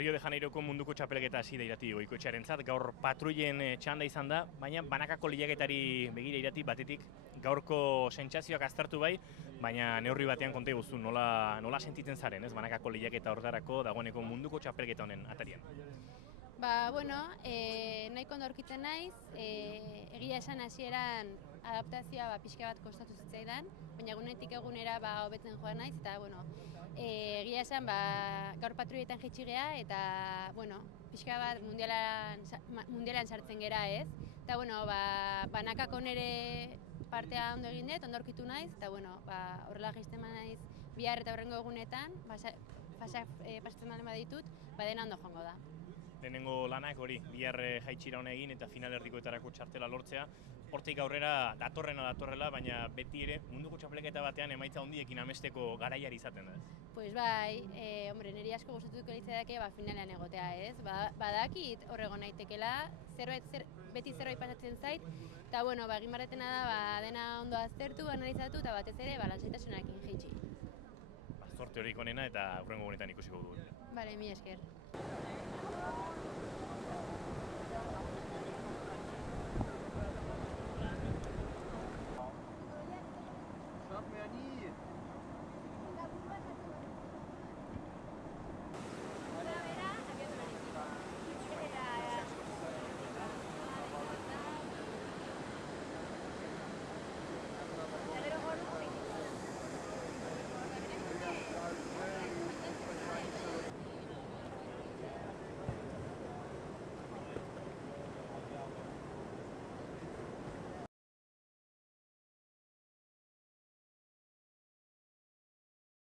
Rio de Janeiroko munduko txapelketa hasi da Irati Goikoetxearentzat, gaur patruien txanda izan da, baina banakako lehiaketari begira Irati batetik gaurko sentsazioak aztertu bai, baina neurri batean konta iguzu nola sentitzen zaren, ez banakako lehiaketa horretarako dagoeneko munduko txapelketa honen atarian. Bueno, nahiko ondo aurkitzen naiz, egia esan hasieran adaptazioa pixka bat kostatu zitzaidan, baina egunetik egunera hobetzen joan naiz, eta egia esan gaur patruietan jaitsi gea, eta pixka bat mundialan sartzen gera ez, eta banakako nire partea ondo egin dut, ondo aurkitu naiz, eta horrela jaisten naiz bihar eta horrengo egunetan, pasatzen baldin baditut, dena ondo joango da. Lehenengo lanak hori, bihar jaitsira hona egin eta final erdikoetarako txartela lortzea. Hortik aurrera datorrela, baina beti ere munduko txapelketa batean emaitza handiekin amesteko garaiari izaten da. Pues bai, niri asko gustatuko litzateke finalean egotea, ez? Badakit hor egon naitekela, beti zerbait pasatzen zait, eta egin barretena da dena ondo aztertu, analizatu eta batez ere lantzaitasunarekin jaitsi. Zorte horik onena eta hurrengo honetan ikusiko dugu. Bale, mila esker.